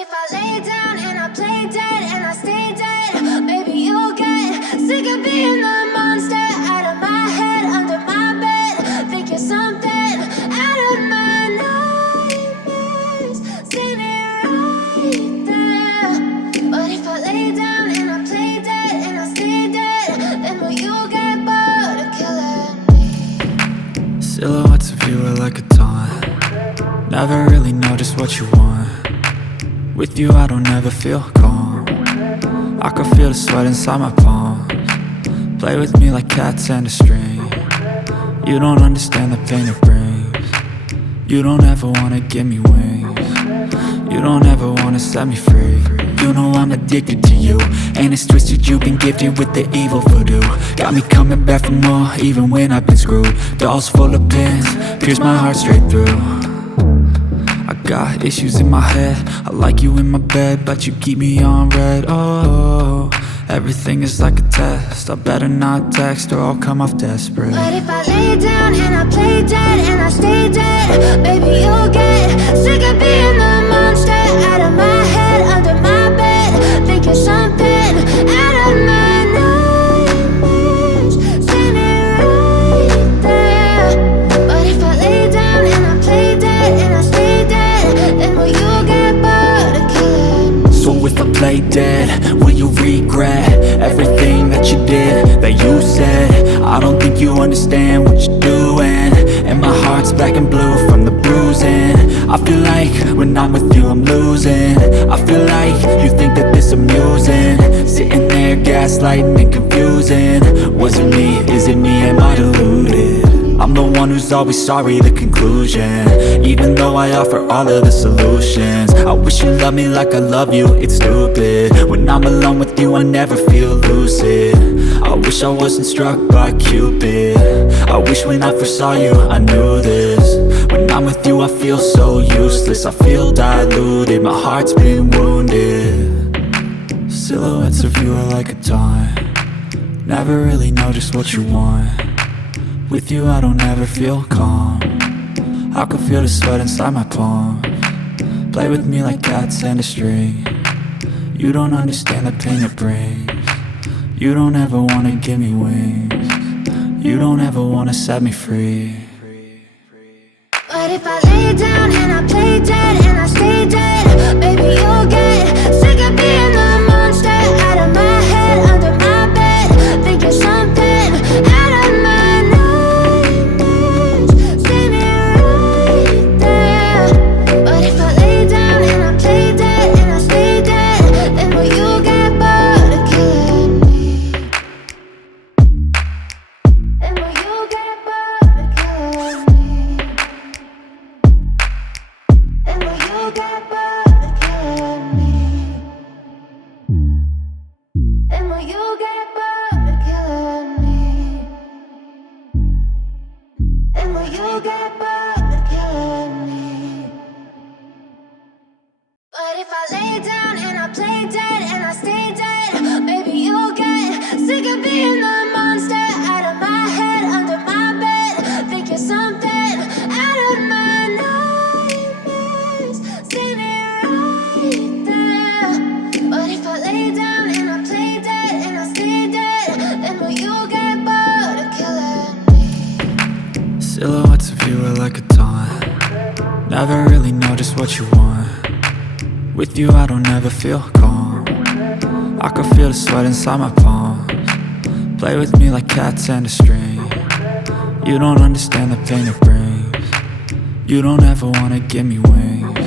if I lay down and I play dead and I stay dead, maybe you'll get sick of being the monster out of my head, under my bed. Think you're something out of my nightmares, standing right there. But if I lay down and I play dead and I stay dead, then will you get bored of killing me? Silhouettes of you are like a taunt. Never really know just what you want. With you I don't ever feel calm. I can feel the sweat inside my palms. Play with me like cats and a string. You don't understand the pain it brings. You don't ever wanna give me wings. You don't ever wanna set me free. You know I'm addicted to you, and it's twisted, you've been gifted with the evil voodoo. Got me coming back for more, even when I've been screwed. Dolls full of pins, pierce my heart straight through. I got issues in my head, I like you in my bed, but you keep me on red. Oh, everything is like a test, I better not text or I'll come off desperate. But if I lay down and I play dead and I stay dead, baby you'll get sick of being the monster out of my head, under my bed. Think you're something out of my nightmares, standing right there. But if I lay down and I play dead and I stay dead, then will you get bored of killing me? So if I play dead, will you regret everything that you did, that you said? I don't think you understand what you're doing, and my heart's black and blue from the bruising. I feel like when I'm with you I'm losing. I feel like you think that this amusing, sitting there gaslighting and confusing. Was it me? Is it me? Am I deluded? I'm the one who's always sorry, the conclusion, even though I offer all of the solutions. I wish you loved me like I love you, it's stupid. When I'm alone with you I never feel lucid. I wish I wasn't struck by Cupid. I wish when I first saw you I knew this. When I'm with you I feel so useless, I feel diluted, my heart's been wounded. Silhouettes of you are like a taunt. Never really know just what you want. With you I don't ever feel calm. I can feel the sweat inside my palms. Play with me like cats and a string. You don't understand the pain it brings. You don't ever wanna give me wings. You don't ever wanna set me free. But if I lay down and I play dead and I stay dead, baby you'll get sick of being the monster out of my head, under my bed. Think you're something out of my nightmares, standing right there. But if I lay down and I play dead and I stay dead, then will you get bored of killing me? Then will you get bored of killing me? And will you get bored of killing me? And will you get bored of killing me? And will you get bored of killing me? But if I lay down and I play dead and I stay dead, maybe you'll get sick of being the monster out of my head, under my bed. Think you're something out of my nightmares, standing right there. But if I lay down and I play dead and I stay dead, then will you get bored of killing me? Silhouettes of you are like a taunt. Never really know just what you want. With you I don't ever feel calm. I can feel the sweat inside my palms. Play with me like cats and a string. You don't understand the pain it brings. You don't ever wanna give me wings.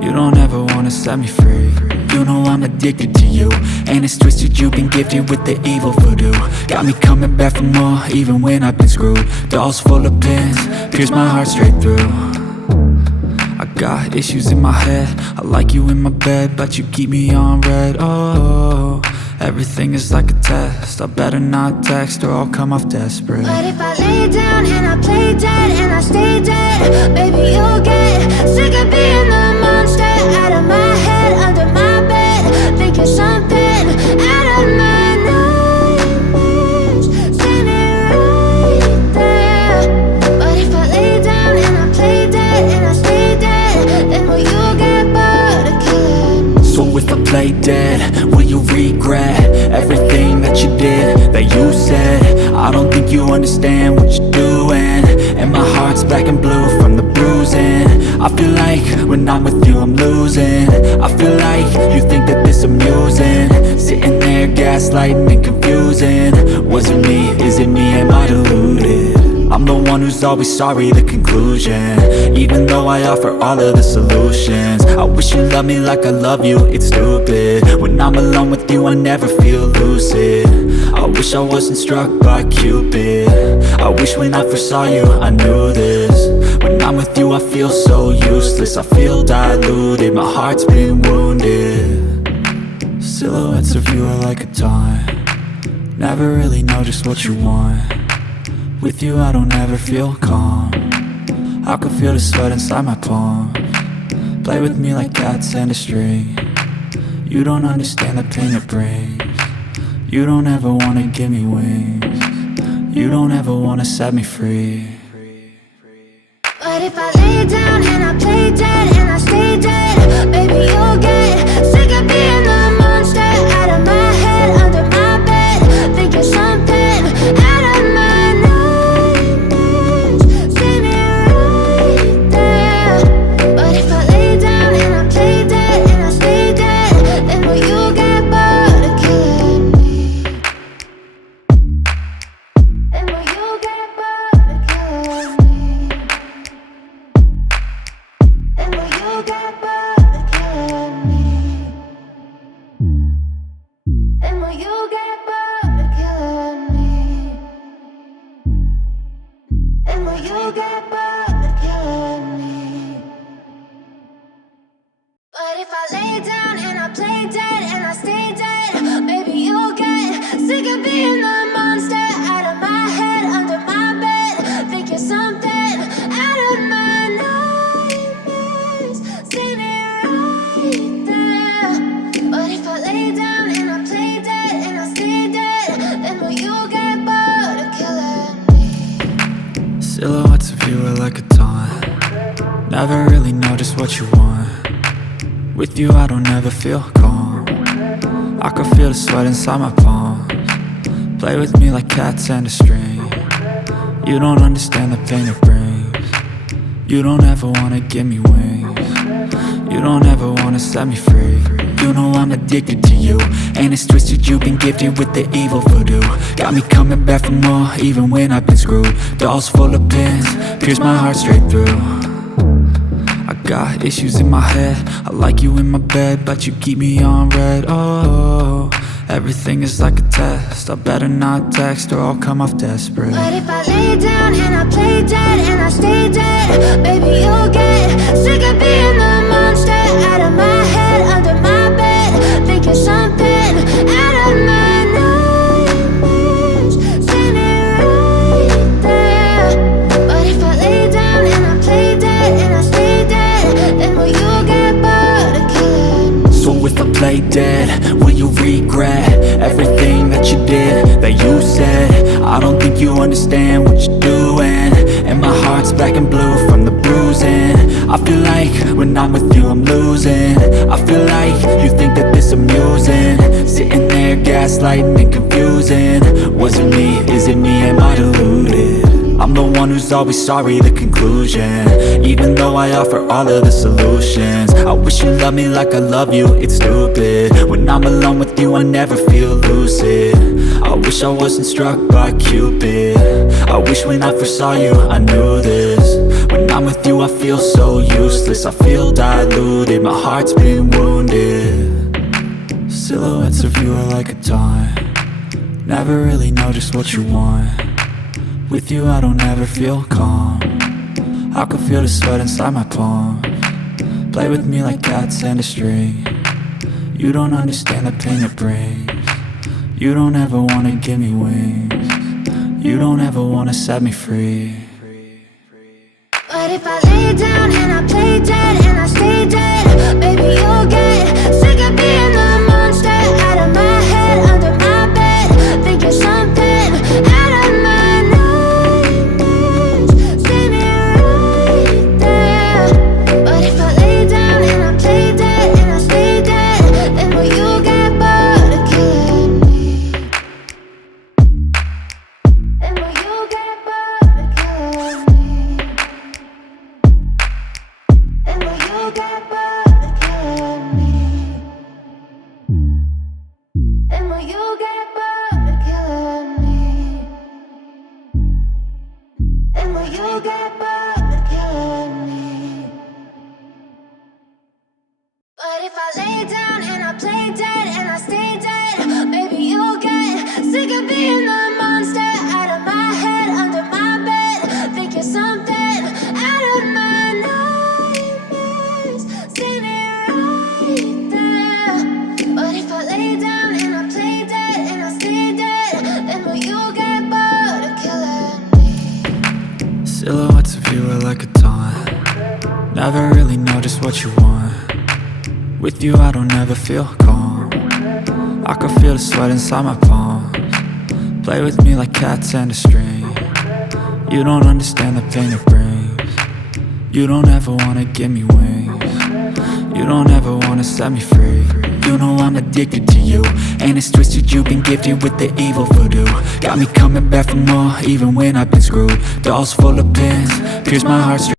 You don't ever wanna set me free. You know I'm addicted to you, and it's twisted, you've been gifted with the evil voodoo. Got me coming back for more, even when I've been screwed. Dolls full of pins, pierce my heart straight through. I got issues in my head, I like you in my bed, but you keep me on red. Oh, everything is like a test, I better not text or I'll come off desperate. But if I lay down and I play dead and I stay dead, baby you'll get sick of being the monster out of my head, under my bed. Think you're something out of my nightmares, standing right there. But if I lay down and I play dead and I stay dead, then will you get bored of killing play dead? Will you regret everything that you did, that you said? I don't think you understand what you're doing, and my heart's black and blue from the bruising. I feel like when I'm with you I'm losing. I feel like you think that this amusing, sitting there gaslighting and confusing. Was it me? Is it me? Am I deluded? I'm the one who's always sorry, the conclusion, even though I offer all of the solutions. I wish you loved me like I love you, it's stupid. When I'm alone with you I never feel lucid. I wish I wasn't struck by Cupid. I wish when I first saw you I knew this. When I'm with you I feel so useless, I feel diluted, my heart's been wounded. Silhouettes of you are like a taunt, never really know just what you want. With you I don't ever feel calm, I can feel the sweat inside my palms. Play with me like cats and a string. You don't understand the pain it brings. You don't ever wanna give me wings. You don't ever wanna set me free. But if I lay down and I play dead and I stay dead, baby you'll get sick of being the monster out of my head, under my bed, thinking something out of my Silhouettes of you are like a taunt, never really know just what you want. With you I don't ever feel calm, I can feel the sweat inside my palms. Play with me like cats and a string. You don't understand the pain it brings. You don't ever wanna give me wings. You don't ever wanna set me free. You know I'm addicted to you, and it's twisted, you've been gifted with the evil voodoo. Got me coming back for more, even when I've been screwed. Dolls full of pins, pierce my heart straight through. I got issues in my head, I like you in my bed, but you keep me on red. Oh, everything is like a test, I better not text or I'll come off desperate. But if I lay down and I play dead and I stay dead, baby you'll get sick of being the monster out of my head, under my bed, thinking something out of my nightmares, standing right there. But if I lay down and I play dead and I stay dead, then will you get bored of killing me? So if I play dead, will you regret everything that you did, that you said? I don't think you understand what you're doing, and my heart's black and blue from the bruising. I feel like when I'm with you I'm losing. I feel like you think that this amusing, sitting there gaslighting and confusing. Was it me? Is it me? Am I deluded? I'm the one who's always sorry, the conclusion, even though I offer all of the solutions. I wish you loved me like I love you, it's stupid. When I'm alone with you I never feel lucid. I wish I wasn't struck by Cupid. I wish when I first saw you I knew this. When I'm with you I feel so useless, I feel diluted, my heart's been wounded. Silhouettes of you are like a taunt, never really know just what you want. With you I don't ever feel calm, I can feel the sweat inside my palms. Play with me like cats and a string. You don't understand the pain it brings. You don't ever wanna give me wings. You don't ever wanna set me free. But if I lay down and I play dead and I stay dead, baby you'll get sick of being the monster out of my head, under my bed, thinking something out of my then will if I lay down and I play dead and I stay dead, maybe you'll get sick of being the monster out of my head, under my bed. Think you're something out of my nightmares, standing right there. But if I lay down and I play dead and I stay dead, then will you get bored of killing me? Silhouettes of you are like a taunt. Never really know just what you want. With you I don't ever feel calm. I can feel the sweat inside my palms. Play with me like cats and a string. You don't understand the pain it brings. You don't ever wanna give me wings. You don't ever wanna set me free. You know I'm addicted to you, and it's twisted, you've been gifted with the evil voodoo. Got me coming back for more, even when I've been screwed. Dolls full of pins, pierce my heartstrings.